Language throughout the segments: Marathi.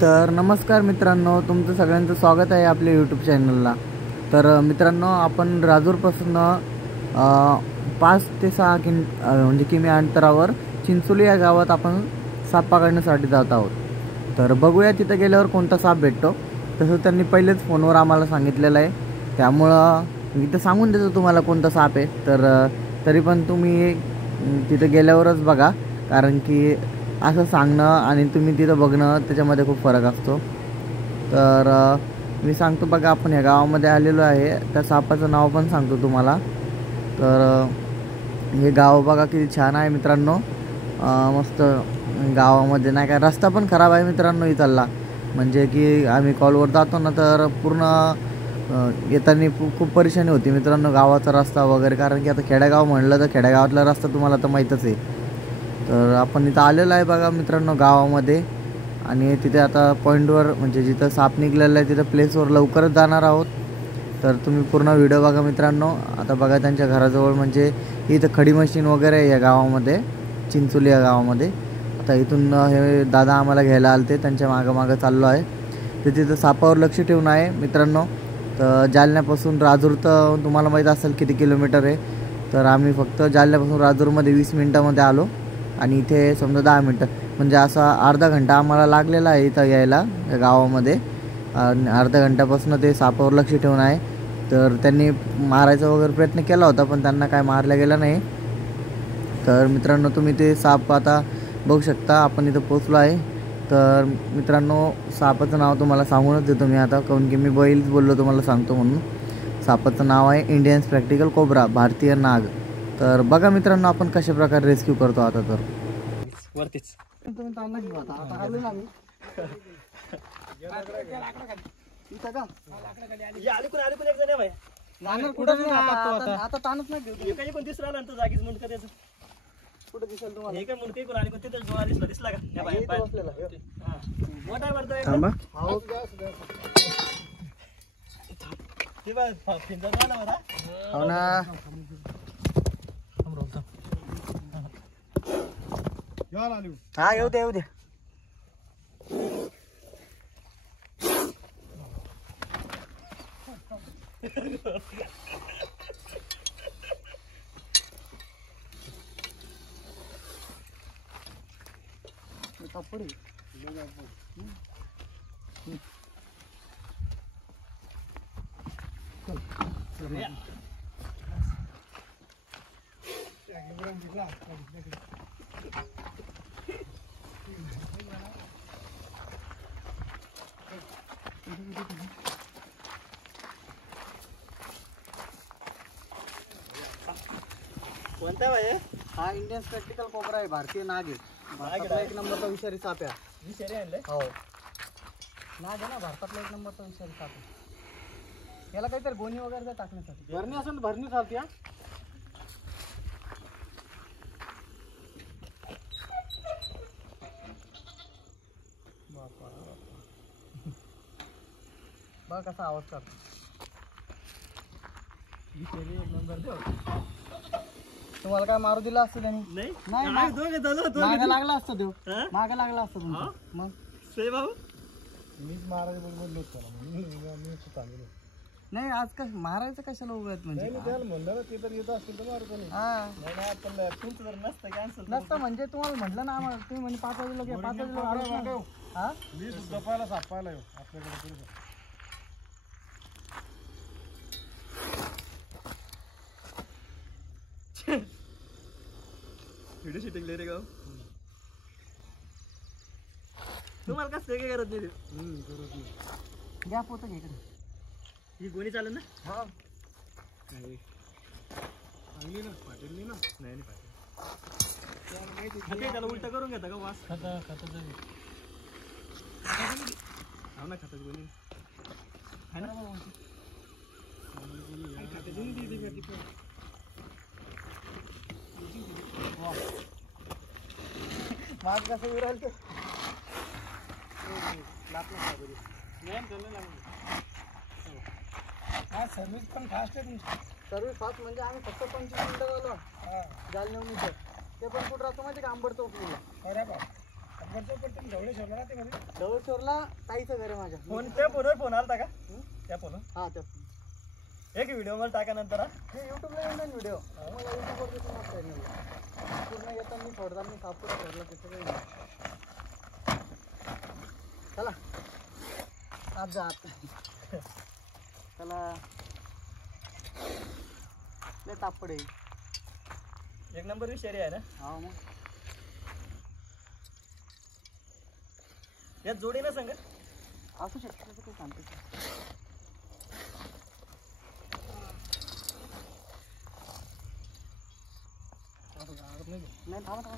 तर नमस्कार मित्रांनो, तुमचं सगळ्यांचं स्वागत आहे आपल्या यूट्यूब चॅनलला। तर मित्रांनो, आपण राजूरपासून 5 ते 6 म्हणजे किमी अंतरावर चिंचोली या गावात आपण साप पकडण्यासाठी जात आहोत। तर बघूया तिथे गेल्यावर कोणता साप भेटतो। तसं त्यांनी पहिलेच फोनवर आम्हाला सांगितलेलं आहे, त्यामुळं मी तर सांगून देतो तुम्हाला कोणता साप आहे। तर तरी पण तुम्ही तिथे गेल्यावरच बघा, कारण की असं सांगणं आणि तुम्ही तिथं बघणं त्याच्यामध्ये खूप फरक असतो। तर मी सांगतो बघा, आपण या गावामध्ये आलेलो आहे। त्या सापाचं नाव पण सांगतो तुम्हाला। तर हे गाव बघा किती छान आहे मित्रांनो, मस्त गावामध्ये नाही का, रस्ता पण खराब आहे मित्रांनो इथला। म्हणजे की आम्ही कॉलवर जातो ना, तर पूर्ण येताना खूप परेशानी होती मित्रांनो गावाचा रस्ता वगैरे, कारण की आता खेडेगाव म्हणलं तर खेडेगावातला रस्ता तुम्हाला तर माहीतच आहे। तर आपण इथं आलेलो आहे बघा मित्रांनो गावामध्ये, आणि तिथे आता पॉईंटवर म्हणजे जिथं साप निघलेलं आहे तिथं प्लेसवर लवकरच जाणार आहोत। तर तुम्ही पूर्ण व्हिडिओ बघा मित्रांनो। आता बघा त्यांच्या घराजवळ म्हणजे इथं खडी मशीन वगैरे आहे या गावामध्ये, चिंचोली या गावामध्ये। आता इथून हे दादा आम्हाला घ्यायला आलते, त्यांच्या मागं चाललो आहे। तर तिथं सापावर लक्ष ठेवून आहे मित्रांनो। तर जालन्यापासून राजूर तर तुम्हाला माहीत असेल किती किलोमीटर आहे। तर आम्ही फक्त जालन्यापासून राजूरमध्ये 20 मिनिटामध्ये आलो, आणि इथे समजा 10 मिनटं, म्हणजे असा अर्धा घंटा आम्हाला लागलेला आहे इथं यायला या गावामध्ये। अर्ध्या घंट्यापासून ते सापावर लक्ष ठेवून आहे। तर त्यांनी मारायचा वगैरे प्रयत्न केला होता, पण त्यांना काय मारल्या गेला नाही। तर मित्रांनो, तुम्ही ते साप आता बघू शकता। आपण इथं पोचलो आहे। तर मित्रांनो, सापाचं नाव तुम्हाला सांगूनच देतो मी आता, काऊन की मी बैलच बोललो तुम्हाला सांगतो म्हणून। सापाचं नाव आहे इंडियन स्पेक्टिकल कोब्रा, भारतीय नाग। तर बघा मित्रांनो, आपण कशा प्रकारे रेस्क्यू करतो आता। तर वरतीच तुम्ही तांना घेऊ आता आलो ना आम्ही इथं का आली एक जण भाई नांगर कुठं नाही आता ताणच नाही घेऊ। एकाही कोण दिसला ना, जागीच मुंड का त्याचं कुठं दिसेल तुम्हाला? हे काय मुंड काही कोण आली, पण तिथं डोळा दिसला का त्या बाहेर बसलेला हा मोठा वाटतोय थांबा। ते बघ फिंजा झाला होता। हो ना, हा येऊ दे येऊ दे। कोणता भाई? हा इंडियन स्पेक्टिकल कोब्रा आहे, भारतीय नाग आहे। भारतातला 1 नंबरचा विषारी साप आहे। विषारी आणलंय हो, नाग आहे ना, भारतातला 1 नंबरचा विषारी साप आहे। याला काहीतरी गोणी वगैरे टाकण्यासाठी भरणी असेल, भरणी चालते। बघ कसा आवाज करतो। तुम्हाला काय मारू दिला असतं त्यांनी? नाही नाही, दोघे झालो मागे लागला असतं देव, मागे लागला असतं तुमचं। मग से भाऊ मीच मारायला बोललो होतो नाही, आज काय मारायचं कशाला उगत म्हणजे म्हणलं ना, ते तर येत असतील तर मारू नाही। नाही पण तुमचं जर नसतं कॅन्सल नसतं म्हणजे तुम्हाला म्हटलं ना आम्हाला, तुम्ही म्हणजे 5 वाजेला घ्या, 5 वाजेला हा मी जपायला सापायला येऊ आपल्याकडे। व्हिडिओ शूटिंग ले रे गाव तुम्हाला कसं काय करत नाही? गॅप होतं का इकडे? ही गोणी चालेल ना? हा चांगली ना, फाटेल ना? नाही फाटेल। त्याला उलटा करून घेता का वास? खाता हो ना, खातात गोणी है ना? माग कसं उराल ते सर्व्हिस पण फास्ट आहे तुमची। सर्व्हिस फास्ट म्हणजे आम्ही फक्त 25 मिनिटं झालो जालन्याहून इथं। ते पण कुठं राहतो माहिती का आंबड चौकला. अरे बा तुम्ही ढवळेश्वरला राहते म्हणे. ढवळेश्वरला ताईचं घर आहे माझ्या. फोन त्या फोनवर फोन आलता का त्या फोन हा त्या एक व्हिडिओ मला टाका नंतर हा. हे युट्यूबला येऊन जाईल व्हिडिओ. मला युट्यूबवर दिसून मस्त आहे. पूर्ण येताना मी सोडताना मी सापूर सोडला तिथं काही नाही. चला आज जा आत. चला लय तापड आहे. एक नंबर विषय आहे ना. हा मग यात जोडी ना सांगा असू शकतं काही सांगतो. नाही थांबा थांबा.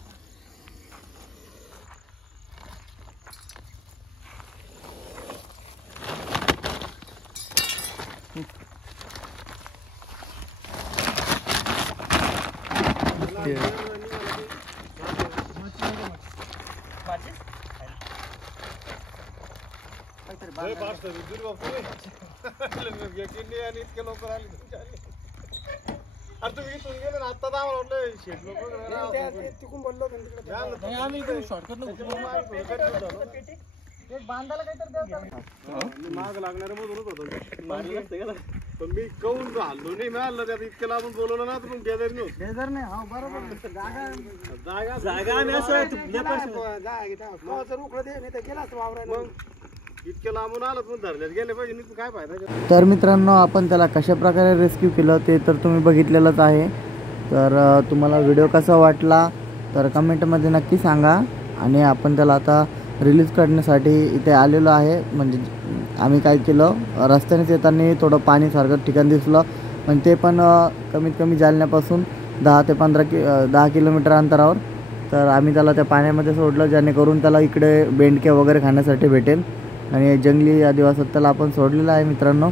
बांधायला काहीतरी माग लागणार पण मी कौन हल्लो नाही मिळालं त्यात इतक्या लांबून बोलवलं ना तर मग बेजार नाही बेजार नाही. हा बरोबर. इतक्या लांबून आलं पण धरल्यात गेले पाहिजे काय फायदा. तर मित्रांनो आपण त्याला कशा प्रकारे रेस्क्यू केलं ते तर तुम्ही बघितलेलंच आहे. तर तुम्हाला व्हिडिओ कसा वाटला तर कमेंटमध्ये नक्की सांगा. आणि आपण त्याला आता रिलीज करण्यासाठी इथे आलेलो आहे. म्हणजे आम्ही काय केलं रस्त्यानेच येताना थोडं पाणीसारखं ठिकाण दिसलं. पण ते पण कमीत कमी जालन्यापासून 10 ते 10 किलोमीटर अंतरावर. तर आम्ही त्याला त्या पाण्यामध्ये सोडलं जेणेकरून त्याला इकडे बेंडके वगैरे खाण्यासाठी भेटेल. आणि जंगली आदिवासात त्याला आपण सोडलेलं आहे मित्रांनो.